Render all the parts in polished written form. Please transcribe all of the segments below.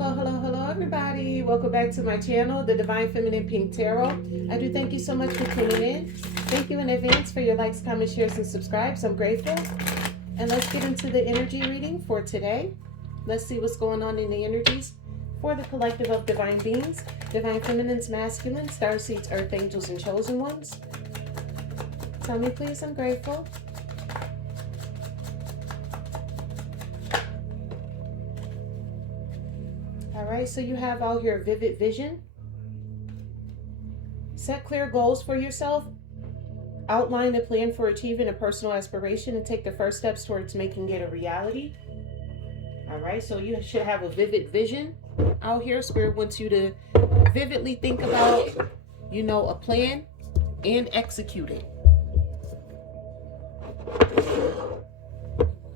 Hello, hello, hello, everybody. Welcome back to my channel, The Divine Feminine Pink Tarot. I do thank you so much for tuning in. Thank you in advance for your likes, comments, shares, and subscribes. I'm grateful. And let's get into the energy reading for today. Let's see what's going on in the energies for the collective of divine beings, divine feminines, masculines, starseeds, earth angels, and chosen ones. Tell me, please, I'm grateful. All right, so you have out here vivid vision. Set clear goals for yourself. Outline a plan for achieving a personal aspiration and take the first steps towards making it a reality. All right, so you should have a vivid vision out here. Spirit wants you to vividly think about, a plan and execute it.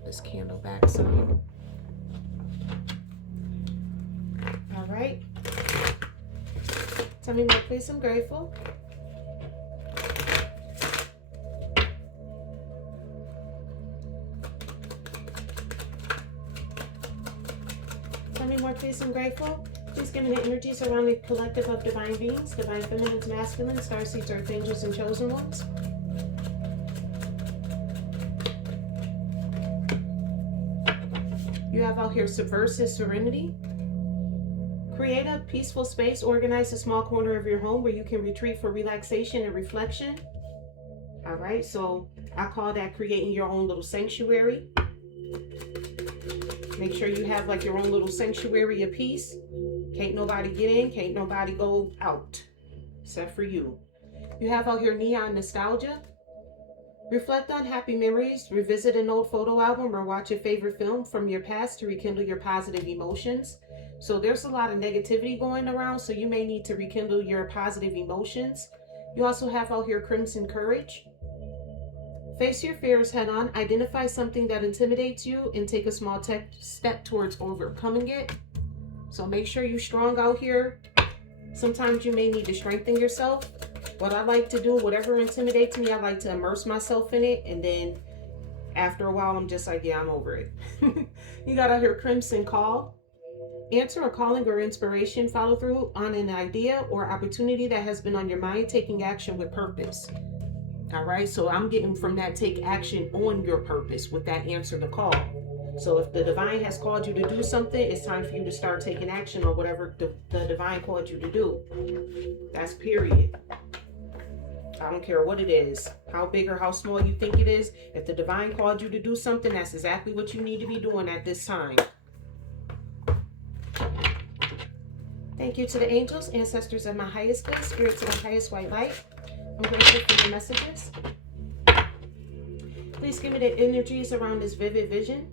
This candle back some. All right. Tell me more, please. I'm grateful. Tell me more, please. I'm grateful. Please give me the energies around the collective of divine beings, divine feminines, masculines, starseeds, earth angels, and chosen ones. You have out here subversive serenity. Create a peaceful space. Organize a small corner of your home where you can retreat for relaxation and reflection. All right, so I call that creating your own little sanctuary. Make sure you have like your own little sanctuary of peace. Can't nobody get in, can't nobody go out, except for you. You have out here neon nostalgia. Reflect on happy memories, revisit an old photo album, or watch a favorite film from your past to rekindle your positive emotions. So there's a lot of negativity going around, so you may need to rekindle your positive emotions. You also have out here crimson courage. Face your fears head on. Identify something that intimidates you and take a small step towards overcoming it. So make sure you're strong out here. Sometimes you may need to strengthen yourself. What I like to do, whatever intimidates me, I like to immerse myself in it. And then after a while, I'm just like, yeah, I'm over it. You got out here crimson call. Answer a calling or inspiration. Follow through on an idea or opportunity that has been on your mind, taking action with purpose. All right, so I'm getting from that, take action on your purpose with that answer to call. So if the divine has called you to do something, it's time for you to start taking action on whatever the divine called you to do. That's period. I don't care what it is, how big or how small you think it is. If the divine called you to do something, that's exactly what you need to be doing at this time. Thank you to the angels, ancestors of my highest good, spirits of the highest white light. I'm grateful for your messages. Please give me the energies around this vivid vision.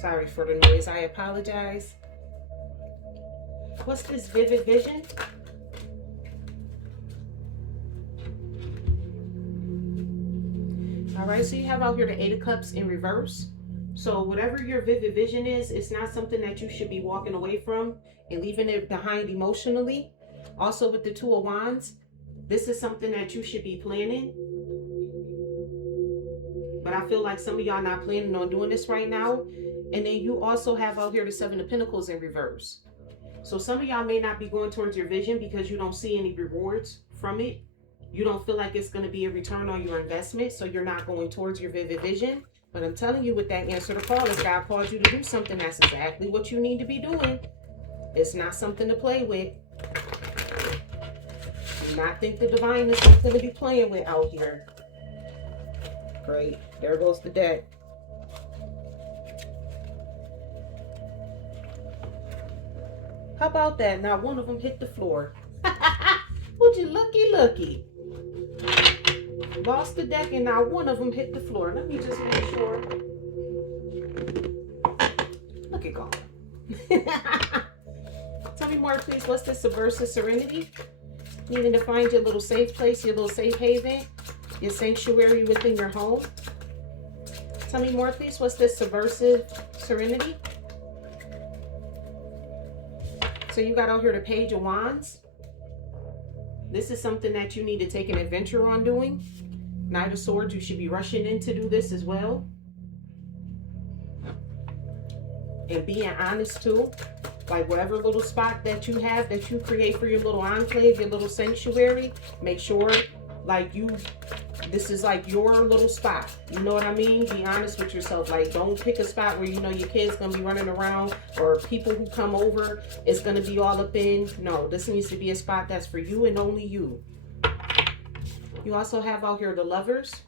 Sorry for the noise. I apologize. What's this vivid vision? All right, so you have out here the Eight of Cups in reverse. So whatever your vivid vision is, it's not something that you should be walking away from and leaving it behind emotionally. Also with the Two of Wands, this is something that you should be planning. But I feel like some of y'all not planning on doing this right now. And then you also have out here the Seven of Pentacles in reverse. So some of y'all may not be going towards your vision because you don't see any rewards from it. You don't feel like it's going to be a return on your investment. So you're not going towards your vivid vision. But I'm telling you, with that answer to call, if God called you to do something, that's exactly what you need to be doing. It's not something to play with. Do not think the divine is something to be playing with out here. Great. There goes the deck. How about that? Not one of them hit the floor. Would you looky? Lost the deck and not one of them hit the floor. Let me just make sure. Look at God. Tell me more, please. What's this subversive serenity? Needing to find your little safe place, your little safe haven, your sanctuary within your home. Tell me more, please. What's this subversive serenity? So you got out here the Page of Wands. This is something that you need to take an adventure on doing. Knight of Swords, you should be rushing in to do this as well. and being honest too. Like whatever little spot that you have that you create for your little enclave, your little sanctuary, make sure like this is like your little spot. You know what I mean? Be honest with yourself. Like don't pick a spot where you know your kids gonna be running around or people who come over is gonna be all up in. No, this needs to be a spot that's for you and only you. You also have out here the Lovers.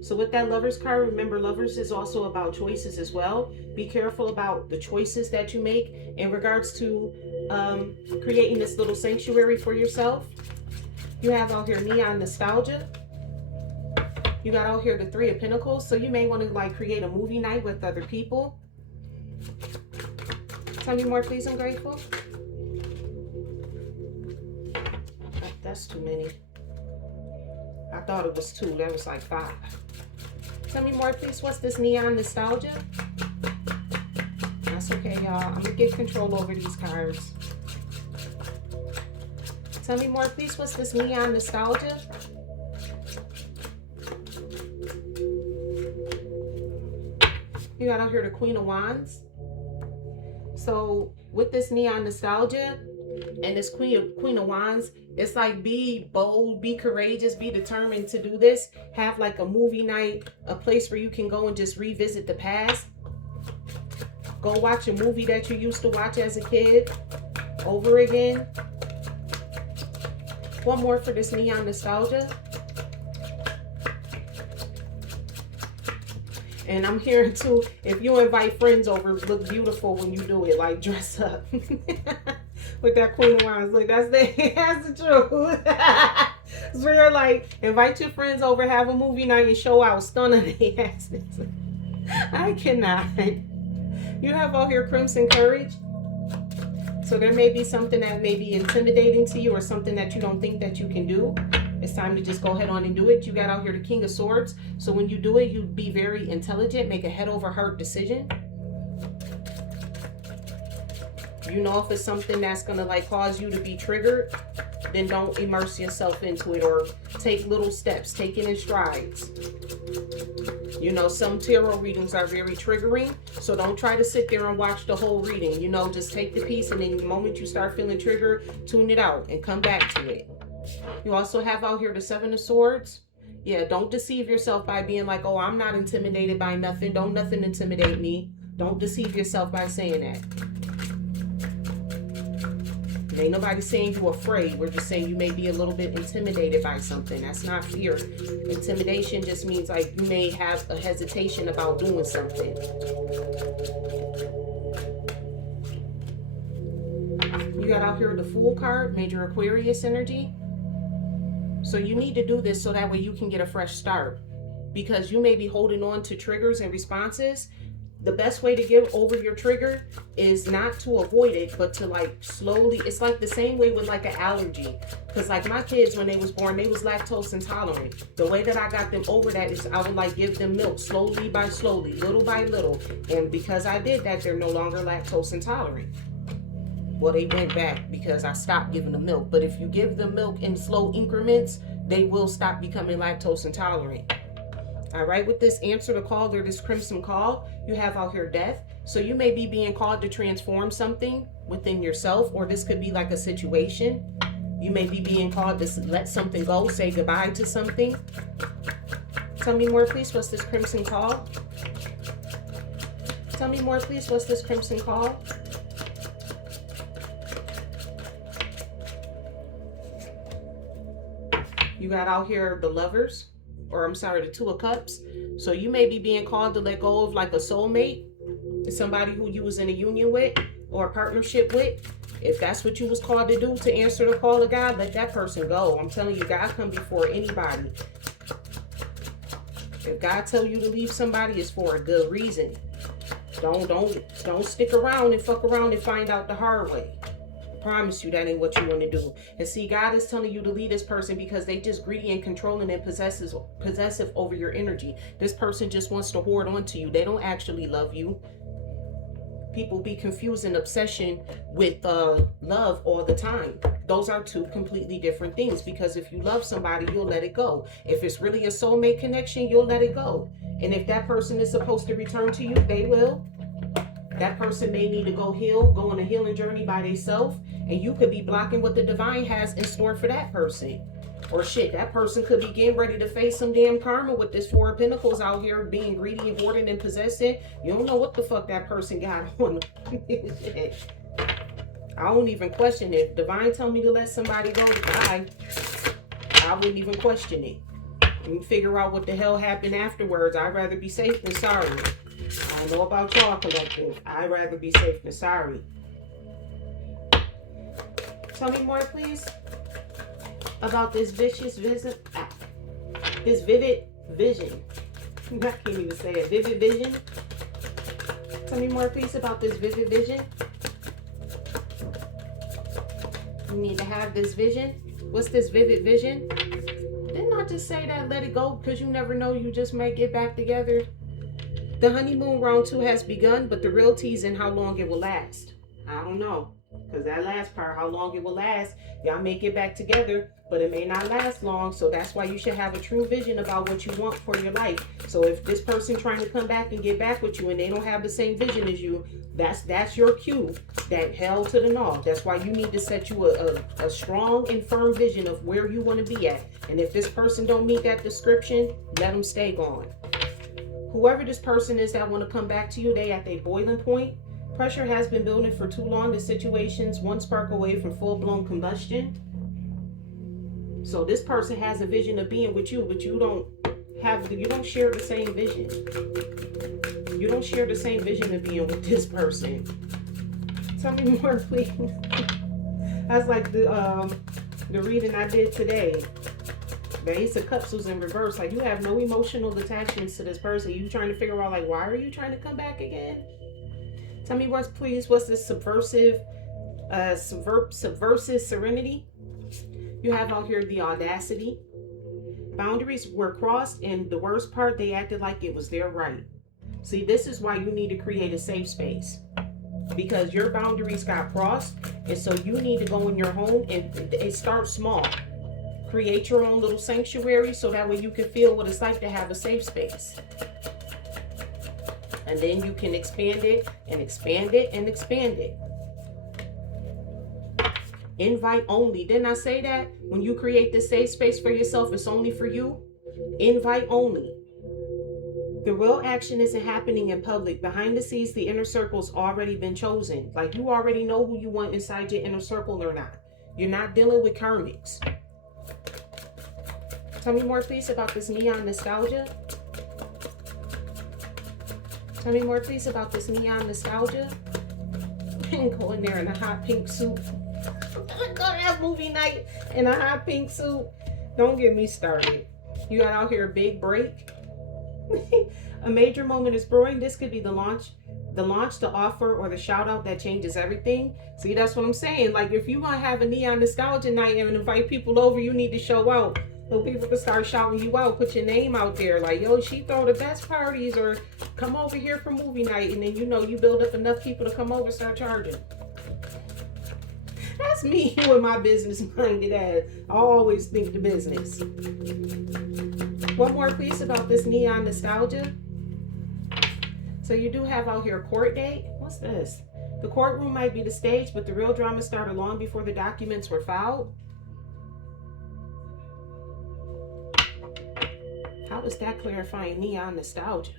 So with that Lovers card, remember Lovers is also about choices as well. Be careful about the choices that you make in regards to creating this little sanctuary for yourself. You have out here Neon Nostalgia. You got out here the Three of Pentacles. So you may want to like create a movie night with other people. Tell me more, please. I'm grateful. Oh, that's too many. I thought it was 2. That was like 5. Tell me more, please. What's this Neon Nostalgia? That's okay, y'all. I'm going to get control over these cards. Tell me more, please. What's this Neon Nostalgia? You got out here the Queen of Wands. So with this Neon Nostalgia and this Queen of Wands, it's like be bold, be courageous, be determined to do this. Have like a movie night, a place where you can go and just revisit the past. Go watch a movie that you used to watch as a kid over again. One more for this Neon Nostalgia. And I'm hearing too, if you invite friends over, look beautiful when you do it. Like dress up. With that Queen of Wands. Like that's the truth. So you're like, invite your friends over, have a movie night and show out, stun on their asses. I cannot. You have out here Crimson Courage. So there may be something that may be intimidating to you or something that you don't think that you can do. It's time to just go ahead on and do it. You got out here the King of Swords. So when you do it, you be very intelligent, make a head over heart decision. You know if it's something that's going to like cause you to be triggered, then don't immerse yourself into it or take little steps, take it in strides. You know, some tarot readings are very triggering, so don't try to sit there and watch the whole reading. You know, just take the piece and then the moment you start feeling triggered, tune it out and come back to it. You also have out here the Seven of Swords. Yeah, don't deceive yourself by being like, oh, I'm not intimidated by nothing. Don't nothing intimidate me. Don't deceive yourself by saying that. Ain't nobody saying you're afraid. We're just saying you may be a little bit intimidated by something. That's not fear. Intimidation just means like you may have a hesitation about doing something. You got out here the Fool card, Major Aquarius energy. So you need to do this so that way you can get a fresh start. Because you may be holding on to triggers and responses. The best way to get over your trigger is not to avoid it, but to like slowly, it's like the same way with like an allergy. Because like my kids, when they was born, they was lactose intolerant. The way that I got them over that is I would like give them milk slowly by slowly, little by little. And because I did that, they're no longer lactose intolerant. Well, they went back because I stopped giving them milk. But if you give them milk in slow increments, they will stop becoming lactose intolerant. All right, with this answer to call, or this crimson call, you have out here death. So you may be being called to transform something within yourself, or this could be like a situation. You may be being called to let something go, say goodbye to something. Tell me more, please. What's this crimson call? Tell me more, please. What's this crimson call? You got out here the Lovers. Or I'm sorry, the Two of Cups. So you may be being called to let go of like a soulmate, somebody who you was in a union with or a partnership with. If that's what you was called to do, to answer the call of God, let that person go. I'm telling you, God come before anybody. If God tell you to leave somebody, it's for a good reason. Don't stick around and fuck around and find out the hard way. Promise you that ain't what you want to do. And see, God is telling you to leave this person because they just greedy and controlling and possessive over your energy. This person just wants to hoard onto you. They don't actually love you. People be confusing obsession with love all the time. Those are two completely different things, because if you love somebody, you'll let it go. If it's really a soulmate connection, you'll let it go. And if that person is supposed to return to you, they will. That person may need to go heal, go on a healing journey by themselves, and you could be blocking what the divine has in store for that person. Or shit, that person could be getting ready to face some damn karma with this Four of Pentacles out here being greedy and hoarding and possessing. You don't know what the fuck that person got on. I don't even question it. If divine tell me to let somebody go, bye. I wouldn't even question it. And figure out what the hell happened afterwards. I'd rather be safe than sorry. I don't know about y'all, collective. I'd rather be safe than sorry. Tell me more, please, about this vicious visit. This vivid vision. I can't even say it. Vivid vision. Tell me more, please, about this vivid vision. You need to have this vision. What's this vivid vision? Didn't I just say that? Let it go, because you never know. You just might get back together. The honeymoon round 2 has begun, but the real tease in how long it will last. I don't know. Because that last part, how long it will last, y'all may get back together, but it may not last long. So that's why you should have a true vision about what you want for your life. So if this person trying to come back and get back with you and they don't have the same vision as you, that's your cue. That hell to the no. That's why you need to set you a strong and firm vision of where you want to be at. And if this person don't meet that description, let them stay gone. Whoever this person is that want to come back to you, they at their boiling point. Pressure has been building for too long. The situation's one spark away from full-blown combustion. So this person has a vision of being with you, but you don't share the same vision. You don't share the same vision of being with this person. Tell me more, please. That's like the reading I did today. The Ace of Cups was in reverse. Like, you have no emotional attachments to this person. You trying to figure out, like, why are you trying to come back again? Tell me what's this subversive serenity? You have out here the audacity. Boundaries were crossed, and the worst part, they acted like it was their right. See, this is why you need to create a safe space. Because your boundaries got crossed, and so you need to go in your home and start small. Create your own little sanctuary so that way you can feel what it's like to have a safe space. And then you can expand it and expand it and expand it. Invite only. Didn't I say that? When you create this safe space for yourself, it's only for you. Invite only. The real action isn't happening in public. Behind the scenes, the inner circle's already been chosen. Like, you already know who you want inside your inner circle or not. You're not dealing with karmics. Tell me more, please, about this neon nostalgia. Tell me more, please, about this neon nostalgia. Go in there in a hot pink suit. Go to that movie night in a hot pink suit. Don't get me started. You got out here a big break. A major moment is brewing. This could be the launch, the offer, or the shout out that changes everything. See, that's what I'm saying. Like, if you want to have a neon nostalgia night and invite people over, you need to show out. So people can start shouting you out, put your name out there. Like, yo, she throw the best parties, or come over here for movie night. And then, you know, you build up enough people to come over, start charging. That's me with my business minded ass. I always think the business. One more, please, about this neon nostalgia. So you do have out here a court date. What's this? The courtroom might be the stage, but the real drama started long before the documents were filed. How is that clarifying neon nostalgia?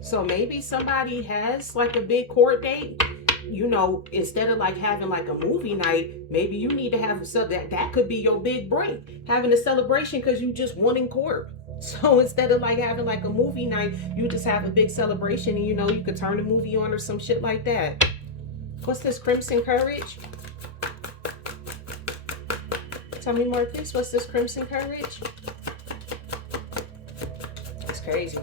So maybe somebody has like a big court date. You know, instead of like having like a movie night, maybe you need to have that could be your big break. Having a celebration because you just won in court. So instead of like having like a movie night, you just have a big celebration, and you know, you could turn the movie on or some shit like that. What's this Crimson Courage? Tell me more, please. What's this Crimson Courage? It's crazy.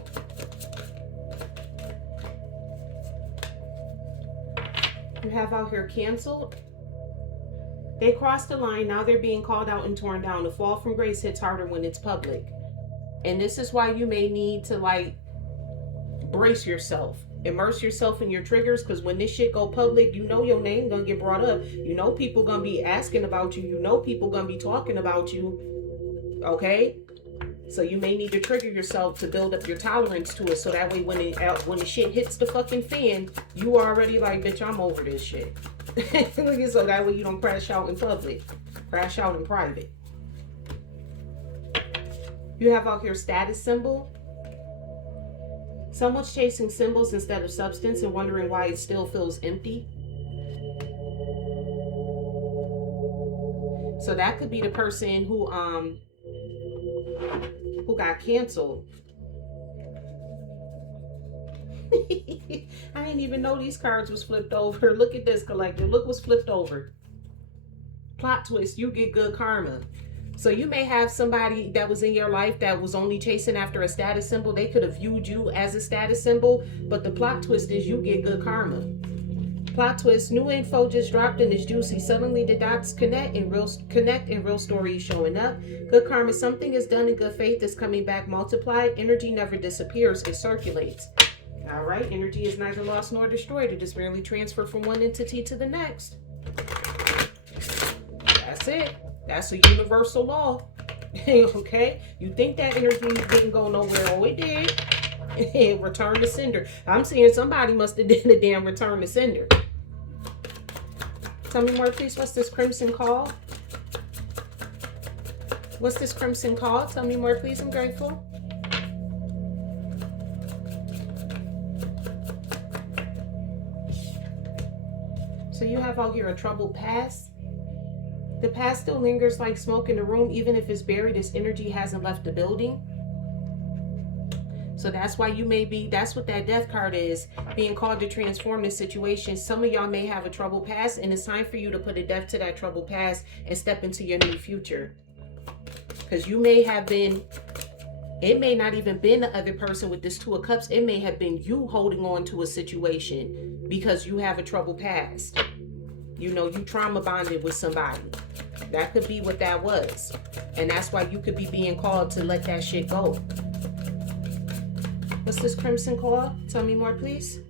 You have out here canceled. They crossed the line. Now they're being called out and torn down. The fall from grace hits harder when it's public. And this is why you may need to like brace yourself. Immerse yourself in your triggers, because when this shit go public, you know your name gonna get brought up. You know people gonna be asking about you. You know people gonna be talking about you. Okay? So you may need to trigger yourself to build up your tolerance to it. So that way when the shit hits the fucking fan, you are already like, bitch, I'm over this shit. So that way you don't crash out in public. Crash out in private. You have out here status symbol. Someone's chasing symbols instead of substance and wondering why it still feels empty. So that could be the person who got canceled. I didn't even know these cards was flipped over. Look at this, collector. Look what's flipped over. Plot twist, you get good karma. So you may have somebody that was in your life that was only chasing after a status symbol. They could have viewed you as a status symbol, but the plot twist is you get good karma. Plot twist, new info just dropped and it's juicy. Suddenly the dots connect and real story is showing up. Good karma, something is done in good faith, is coming back multiplied. Energy never disappears, it circulates. All right, energy is neither lost nor destroyed. It is merely transferred from one entity to the next. That's it. That's a universal law. Okay? You think that energy didn't go nowhere. Oh, it did. Return to sender. I'm seeing somebody must have did a damn return to sender. Tell me more, please. What's this crimson call? What's this crimson call? Tell me more, please. I'm grateful. So you have out here a troubled past. The past still lingers like smoke in the room. Even if it's buried, its energy hasn't left the building. So that's why you may be, that's what that death card is, being called to transform this situation. Some of y'all may have a troubled past, and it's time for you to put a death to that troubled past and step into your new future. Because you may have been, it may not even been the other person with this Two of Cups. It may have been you holding on to a situation because you have a troubled past. You know, you trauma bonded with somebody. That could be what that was. And that's why you could be being called to let that shit go. What's this crimson call? Tell me more, please.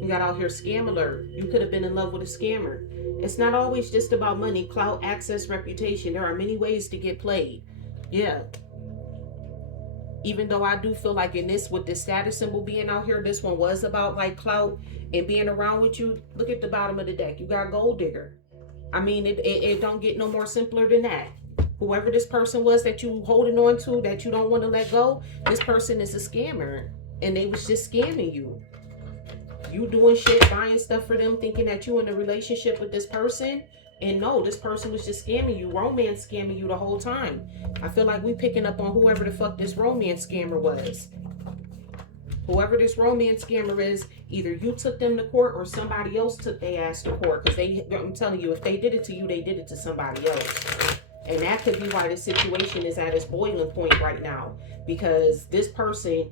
You got out here scam alert. You could have been in love with a scammer. It's not always just about money, clout, access, reputation. There are many ways to get played. Yeah. Even though I do feel like in this, with the status symbol being out here, this one was about like clout and being around with you. Look at the bottom of the deck. You got gold digger. I mean, it don't get no more simpler than that. Whoever this person was that you holding on to, that you don't want to let go, this person is a scammer. And they was just scamming you. You doing shit, buying stuff for them, thinking that you in a relationship with this person. And no, this person was just scamming you, romance scamming you the whole time. I feel like we picking up on whoever the fuck this romance scammer was. Whoever this romance scammer is, either you took them to court or somebody else took their ass to court. Because I'm telling you, if they did it to you, they did it to somebody else. And that could be why the situation is at its boiling point right now. Because this person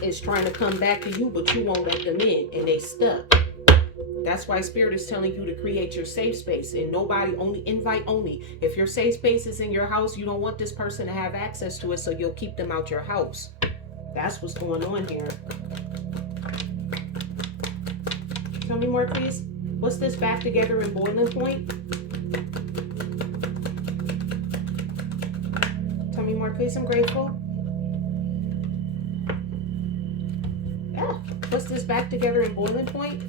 is trying to come back to you, but you won't let them in. And they stuck. That's why Spirit is telling you to create your safe space. And nobody, only invite only. If your safe space is in your house, you don't want this person to have access to it. So you'll keep them out your house. That's what's going on here. Tell me more, please. What's this back together in boiling point? Tell me more, please. I'm grateful. Yeah. What's this back together in boiling point?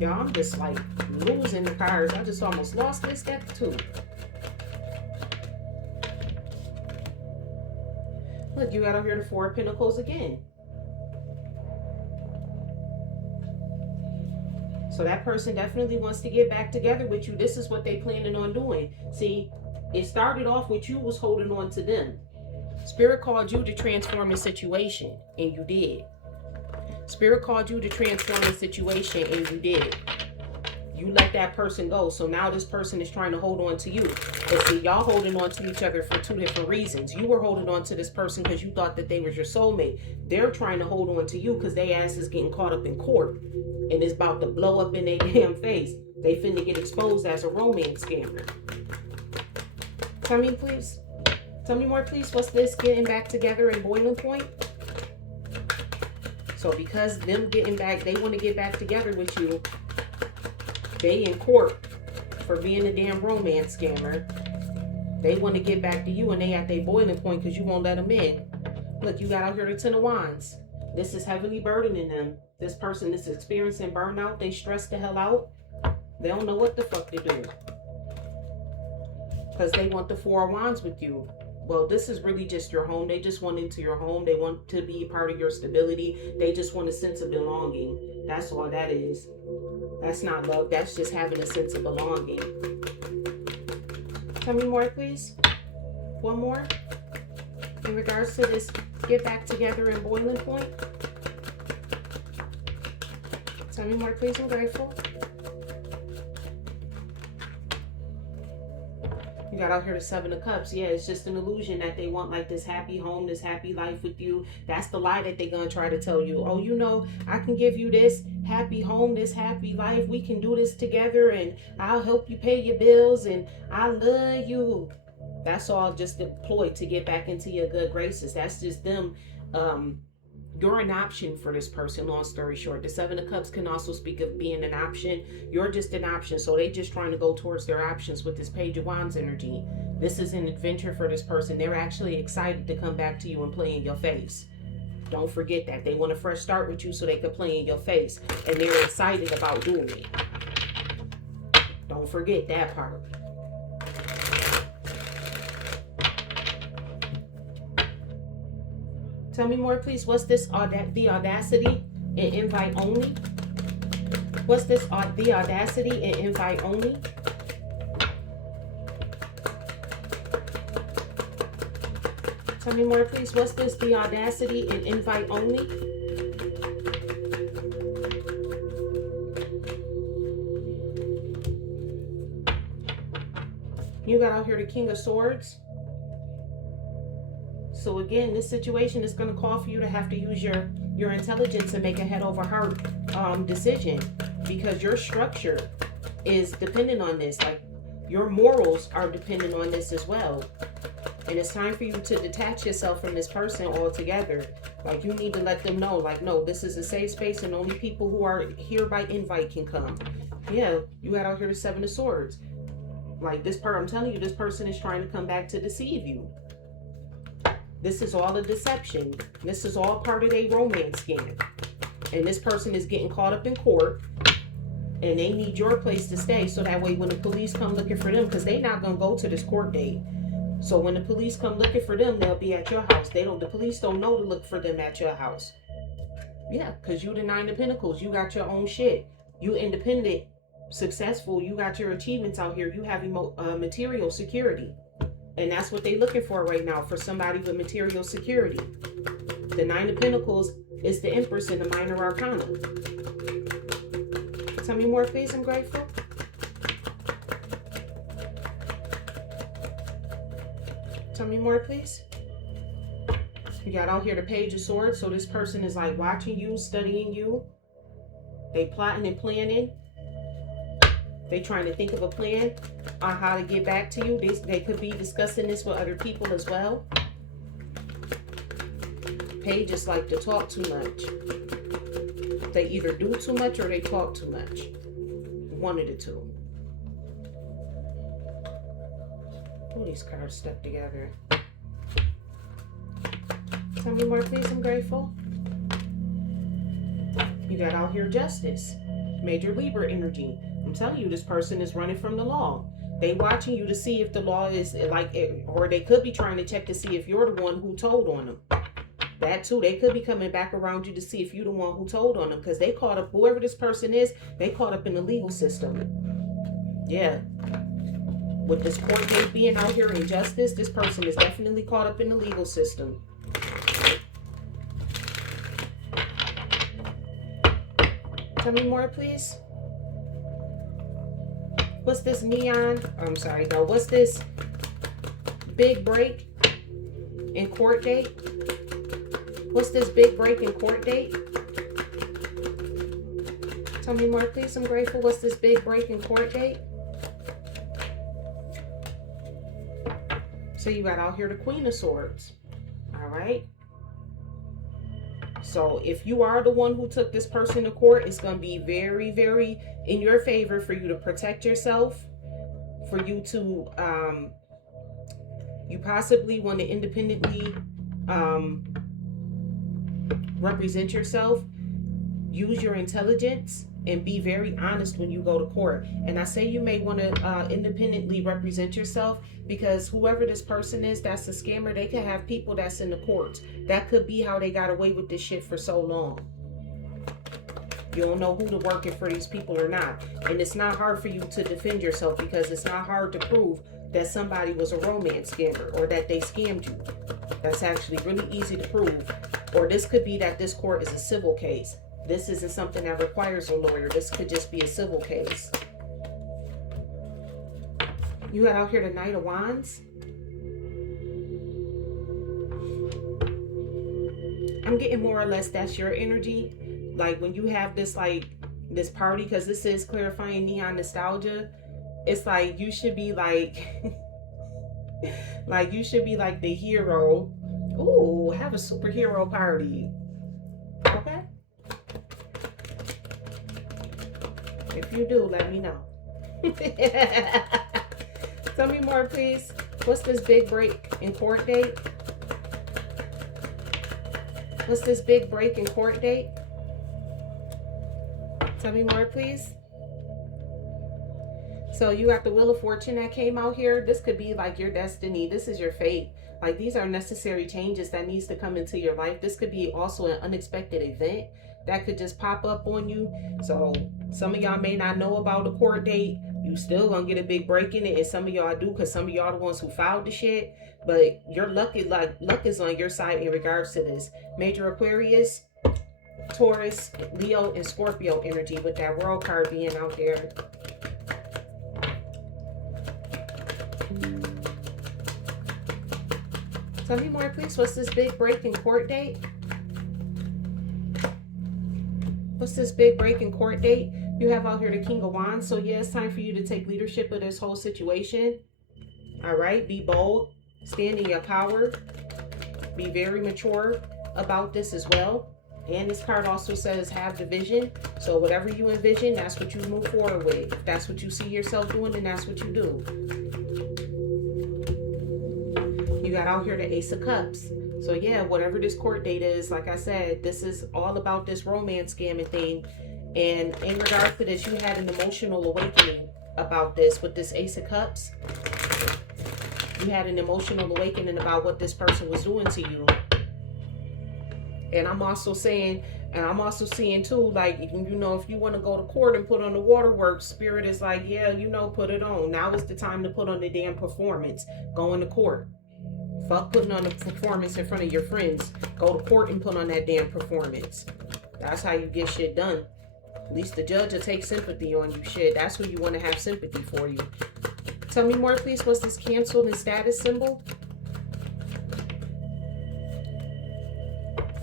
Y'all, I'm just like losing the cards. I just almost lost this deck too. Look, you got over here the Four of Pentacles again. So that person definitely wants to get back together with you. This is what they planning on doing. See, it started off with you was holding on to them. Spirit called you to transform the situation, and you did. Spirit called you to transform the situation, and you did. You let that person go. So now this person is trying to hold on to you. But see, y'all holding on to each other for two different reasons. You were holding on to this person because you thought that they was your soulmate. They're trying to hold on to you because they ass is getting caught up in court. And it's about to blow up in their damn face. They finna get exposed as a romance scammer. Tell me, please. Tell me more, please. What's this getting back together in boiling point? So because them getting back, they want to get back together with you. They in court for being a damn romance scammer. They want to get back to you, and they at their boiling point because you won't let them in. Look, you got out here the Ten of Wands. This is heavily burdening them. This person is experiencing burnout. They stressed the hell out. They don't know what the fuck to do because they want the Four of Wands with you. Well, this is really just your home. They just want into your home. They want to be part of your stability. They just want a sense of belonging. That's all that is. That's not love. That's just having a sense of belonging. Tell me more, please. One more. In regards to this get back together and boiling point. Tell me more, please. I'm grateful. You got out here the Seven of Cups. Yeah, it's just an illusion that they want like this happy home, this happy life with you. That's the lie that they're going to try to tell you. Oh, you know, I can give you this happy home, this happy life. We can do this together and I'll help you pay your bills and I love you. That's all just deployed to get back into your good graces. That's just them. You're an option for this person, long story short. The Seven of Cups can also speak of being an option. You're just an option. So they just trying to go towards their options with this Page of Wands energy. This is an adventure for this person. They're actually excited to come back to you and play in your face. Don't forget that. They want a fresh start with you so they can play in your face. And they're excited about doing it. Don't forget that part. Tell me more, please. What's this? The audacity and invite only? What's this? The audacity and invite only? Tell me more, please. What's this? The audacity and invite only? You got out here the King of Swords. So again, this situation is going to call for you to have to use your intelligence and make a head over heart decision, because your structure is dependent on this. Like your morals are dependent on this as well. And it's time for you to detach yourself from this person altogether. Like you need to let them know, like, no, this is a safe space and only people who are here by invite can come. Yeah, you got out here the Seven of Swords. Like this I'm telling you, this person is trying to come back to deceive you. This is all a deception. This is all part of their romance scam. And this person is getting caught up in court. And they need your place to stay. So that way when the police come looking for them, because they're not going to go to this court date. So when the police come looking for them, they'll be at your house. The police don't know to look for them at your house. Yeah, because you the Nine of Pentacles. You got your own shit. You independent, successful. You got your achievements out here. You have material security. And that's what they're looking for right now, for somebody with material security. The Nine of Pentacles is the Empress in the Minor Arcana. Tell me more, please. I'm grateful. Tell me more, please. You got out here the Page of Swords. So this person is like watching you, studying you. They plotting and planning. They trying to think of a plan on how to get back to you. They could be discussing this with other people as well. Pages like to talk too much. They either do too much or they talk too much. One of the two. All these cards stuck together. Tell me more, please. I'm grateful. You got out here Justice. Major Libra energy. I'm telling you, this person is running from the law. They watching you to see if the law is like it, or they could be trying to check to see if you're the one who told on them. That too, they could be coming back around you to see if you're the one who told on them, because they caught up, whoever this person is, they caught up in the legal system. Yeah. With this court date being out here in justice, this person is definitely caught up in the legal system. Tell me more, please. What's this neon? I'm sorry, no. What's this big break in court date? What's this big break in court date? Tell me more, please. I'm grateful. What's this big break in court date? So you got out here the Queen of Swords. All right. So if you are the one who took this person to court, it's going to be very, very in your favor for you to protect yourself, for you to You possibly want to independently represent yourself. Use your intelligence and be very honest when you go to court. And I say you may want to independently represent yourself, because whoever this person is that's a scammer, they could have people that's in the courts. That could be how they got away with this shit for so long. You don't know who to working for these people or not. And it's not hard for you to defend yourself, because it's not hard to prove that somebody was a romance scammer or that they scammed you. That's actually really easy to prove. Or this could be that this court is a civil case. This isn't something that requires a lawyer. This could just be a civil case. You got out here the Knight of Wands. I'm getting more or less that's your energy. Like when you have this, like this party, because this is clarifying neon nostalgia. It's like you should be like, like you should be like the hero. Ooh, have a superhero party. Okay? If you do, let me know. Tell me more, please. What's this big break in court date? What's this big break in court date? Tell me more, please. So you got the Wheel of Fortune that came out here. This could be like your destiny. This is your fate. Like these are necessary changes that needs to come into your life. This could be also an unexpected event that could just pop up on you. So some of y'all may not know about the court date. You still gonna get a big break in it, and some of y'all do, because some of y'all the ones who filed the shit. But your luck is on your side in regards to this. Major Aquarius, Taurus, Leo, and Scorpio energy, with that World card being out there. Tell me more, please. What's this big break in court date? What's this big break in court date? You have out here the King of Wands. So yeah, it's time for you to take leadership of this whole situation. All right, be bold, stand in your power, be very mature about this as well. And this card also says have the vision. So whatever you envision, that's what you move forward with. If that's what you see yourself doing, then that's what you do. You got out here the Ace of Cups. So yeah, whatever this court date is, like I said, this is all about this romance scamming thing. And in regards to this, you had an emotional awakening about this with this Ace of Cups. You had an emotional awakening about what this person was doing to you. And I'm also saying, and I'm also seeing too, like, you know, if you want to go to court and put on the waterworks, Spirit is like, yeah, you know, put it on. Now is the time to put on the damn performance. Go into court. Fuck putting on the performance in front of your friends. Go to court and put on that damn performance. That's how you get shit done. At least the judge will take sympathy on you. Shit, that's who you want to have sympathy for you. Tell me more, please. What's this canceled and status symbol?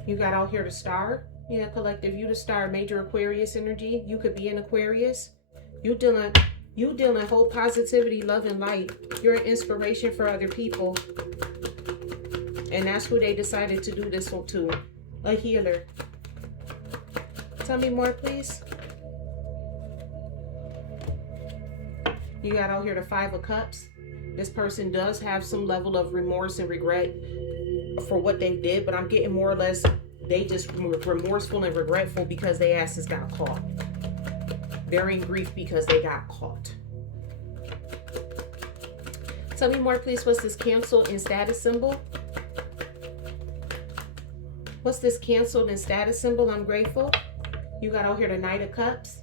You got out here the Star. Yeah, collective, you the Star. Major Aquarius energy. You could be an Aquarius. You dealing whole positivity, love, and light. You're an inspiration for other people. And that's who they decided to do this to. A healer. Tell me more, please. You got out here the Five of Cups. This person does have some level of remorse and regret for what they did, but I'm getting more or less they just were remorseful and regretful because their asses got caught. They're in grief because they got caught. Tell me more, please. What's this canceled and status symbol? What's this canceled and status symbol? I'm grateful. You got out here the Knight of Cups.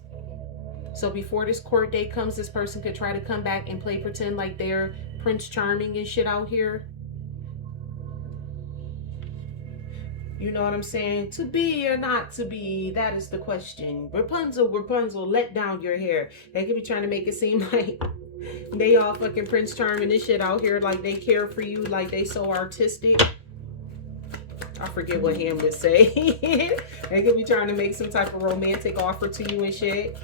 So before this court date comes, this person could try to come back and play pretend like they're Prince Charming and shit out here. You know what I'm saying? To be or not to be, that is the question. Rapunzel, Rapunzel, let down your hair. They could be trying to make it seem like they all fucking Prince Charming and shit out here, like they care for you, like they so artistic. I forget what Hamlet say. They could be trying to make some type of romantic offer to you and shit.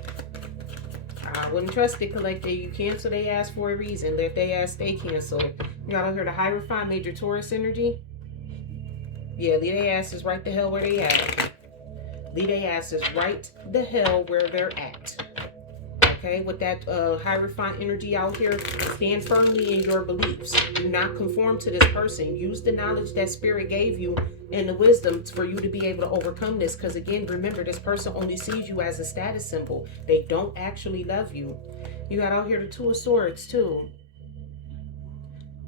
I wouldn't trust it, collector. You cancel they ass for a reason. Let they ass stay canceled. You got out here the Hierophant, Major Taurus energy. Yeah, leave their asses right the hell where they at. Leave their asses right the hell where they're at. Okay, with that Hierophant energy out here, stand firmly in your beliefs. Do not conform to this person. Use the knowledge that Spirit gave you and the wisdom for you to be able to overcome this. Because again, remember, this person only sees you as a status symbol. They don't actually love you. You got out here the Two of Swords too.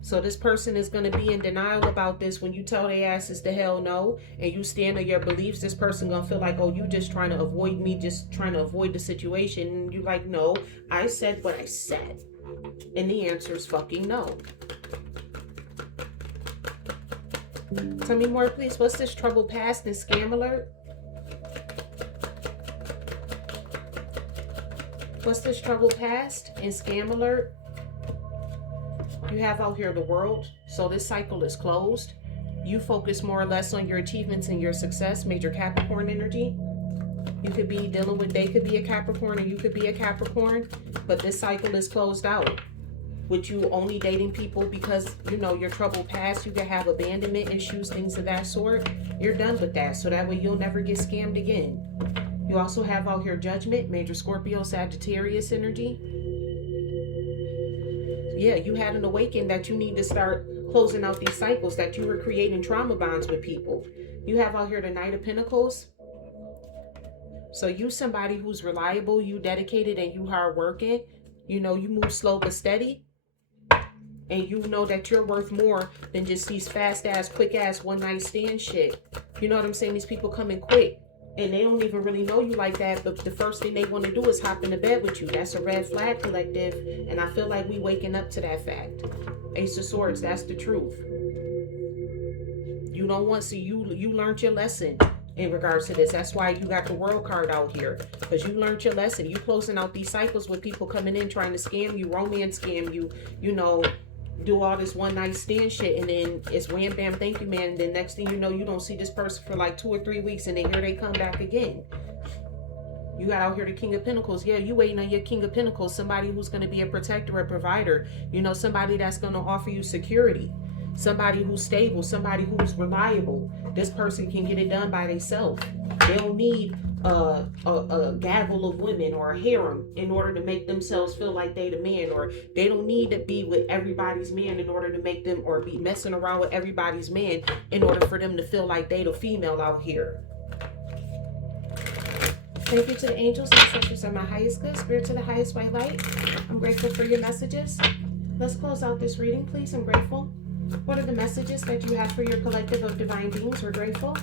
So this person is going to be in denial about this. When you tell their asses to hell no, and you stand on your beliefs, this person going to feel like, oh, you just trying to avoid me, just trying to avoid the situation. And you like, no, I said what I said. And the answer is fucking no. Tell me more, please. What's this trouble past and scam alert? What's this trouble past and scam alert? You have out here the World. So this cycle is closed. You focus more or less on your achievements and your success. Major Capricorn energy. You could be dealing with, they could be a Capricorn and you could be a Capricorn. But this cycle is closed out. With you only dating people because, you know, your trouble past. You can have abandonment issues, things of that sort. You're done with that. So that way you'll never get scammed again. You also have out here Judgment. Major Scorpio, Sagittarius energy. Yeah, you had an awakening that you need to start closing out these cycles, that you were creating trauma bonds with people. You have out here the Knight of Pentacles. So you somebody who's reliable, you dedicated, and you hardworking. You know, you move slow but steady. And you know that you're worth more than just these fast-ass, quick-ass one-night stand shit. You know what I'm saying? These people come in quick. And they don't even really know you like that, but the first thing they want to do is hop into bed with you. That's a red flag, collective, and I feel like we waking up to that fact. Ace of Swords, that's the truth. You don't want to see, you learned your lesson in regards to this. That's why you got the World card out here, because you learned your lesson. You closing out these cycles with people coming in trying to scam you, romance scam you, you know, do all this one night stand shit, and then it's wham bam thank you man, and then next thing you know, you don't see this person for like 2 or 3 weeks, and then here they come back again. You got out here the King of Pentacles. Yeah, you waiting on your King of Pentacles, somebody who's going to be a protector, a provider, you know, somebody that's going to offer you security, somebody who's stable, somebody who's reliable. This person can get it done by themselves. They don't need a gaggle of women or a harem in order to make themselves feel like they the man, or they don't need to be with everybody's man in order to make them, or be messing around with everybody's man in order for them to feel like they the female out here. Thank you to the angels and ancestors of my highest good, spirit to the highest white light. I'm grateful for your messages. Let's close out this reading, please. I'm grateful. What are the messages that you have for your collective of divine beings? We're grateful.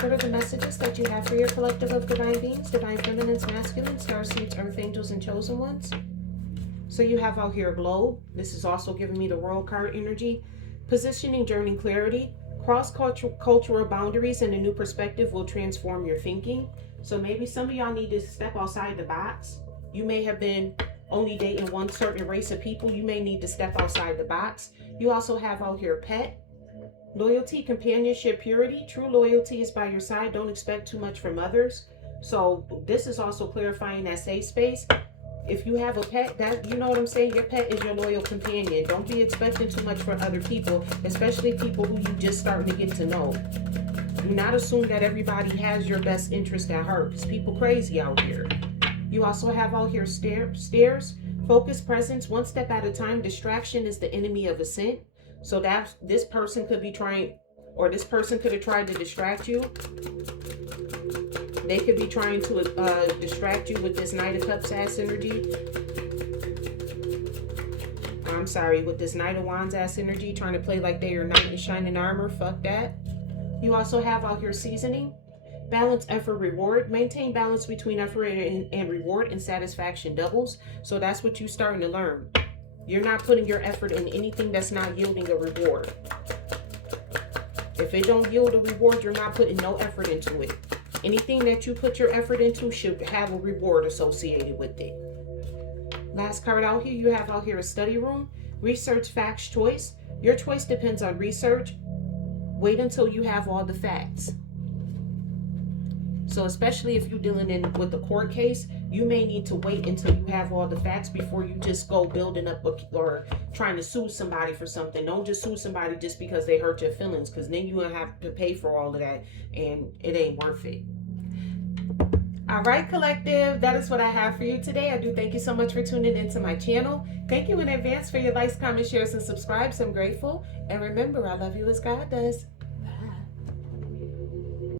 What are the messages that you have for your collective of divine beings, divine feminines, masculines, starseeds, earth angels, and chosen ones? So you have out here a globe. This is also giving me the World card energy. Positioning, journey, clarity. Cross-cultural boundaries and a new perspective will transform your thinking. So maybe some of y'all need to step outside the box. You may have been only dating one certain race of people. You may need to step outside the box. You also have out here pet. Loyalty, companionship, purity. True loyalty is by your side. Don't expect too much from others. So this is also clarifying that safe space. If you have a pet, that, you know what I'm saying, your pet is your loyal companion. Don't be expecting too much from other people, especially people who you just starting to get to know. Do not assume that everybody has your best interest at heart, because people crazy out here. You also have out here stairs, focus, presence, one step at a time. Distraction is the enemy of ascent. So that this person could be trying, or this person could have tried to distract you. They could be trying to distract you with this Knight of Cups ass energy. I'm sorry, with this Knight of Wands ass energy, trying to play like they are knight in shining armor. Fuck that. You also have out here seasoning. Balance, effort, reward. Maintain balance between effort and reward, and satisfaction doubles. So that's what you're starting to learn. You're not putting your effort in anything that's not yielding a reward. If it don't yield a reward, you're not putting no effort into it. Anything that you put your effort into should have a reward associated with it. Last card out here, you have out here a study room. Research, facts, choice. Your choice depends on research. Wait until you have all the facts. So especially if you're dealing with the court case, you may need to wait until you have all the facts before you just go building up or trying to sue somebody for something. Don't just sue somebody just because they hurt your feelings, because then you're going to have to pay for all of that, and it ain't worth it. All right, collective, that is what I have for you today. I do thank you so much for tuning into my channel. Thank you in advance for your likes, comments, shares, and subscribes. I'm grateful. And remember, I love you as God does.